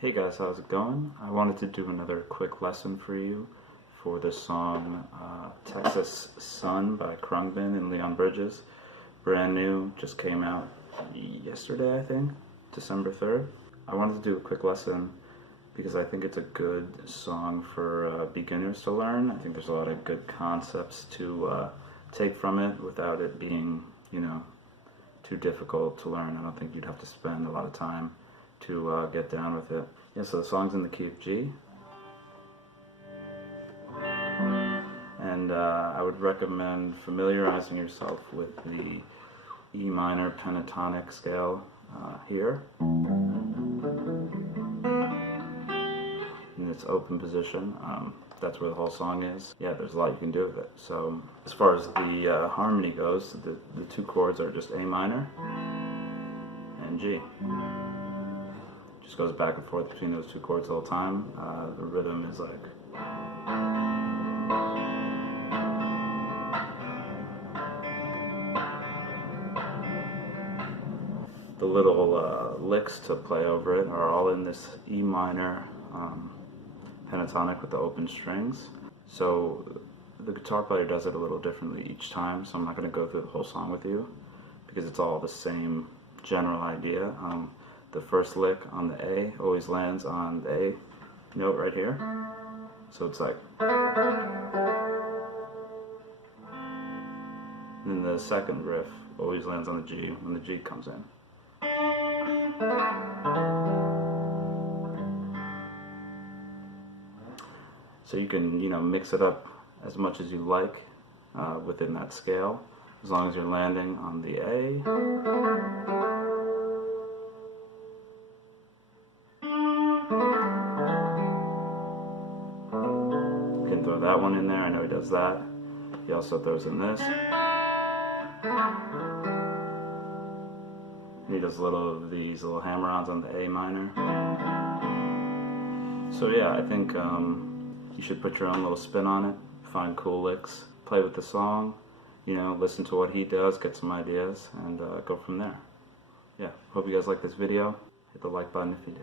Hey guys, how's it going? I wanted to do another quick lesson for you for the song Texas Sun by Khruangbin and Leon Bridges. Brand new, just came out yesterday, I think, December 3rd. I wanted to do a quick lesson because I think it's a good song for beginners to learn. I think there's a lot of good concepts to take from it without it being, too difficult to learn. I don't think you'd have to spend a lot of time to get down with it. Yeah, so the song's in the key of G. And I would recommend familiarizing yourself with the E minor pentatonic scale here. In its open position. That's where the whole song is. Yeah, there's a lot you can do with it. So as far as the harmony goes, the two chords are just A minor and G. Just goes back and forth between those two chords all the time. The rhythm is like the little licks to play over it are all in this E minor pentatonic with the open strings. So the guitar player does it a little differently each time, so I'm not going to go through the whole song with you because it's all the same general idea. The first lick on the A always lands on the A note right here. So it's like, and then the second riff always lands on the G when the G comes in. So you can, mix it up as much as you like within that scale, as long as you're landing on the A. Throw that one in there. I know he does that. He also throws in this. And he does these little hammer-ons on the A minor. So yeah, I think you should put your own little spin on it, find cool licks, play with the song, listen to what he does, get some ideas, and go from there. Yeah, hope you guys like this video. Hit the like button if you do.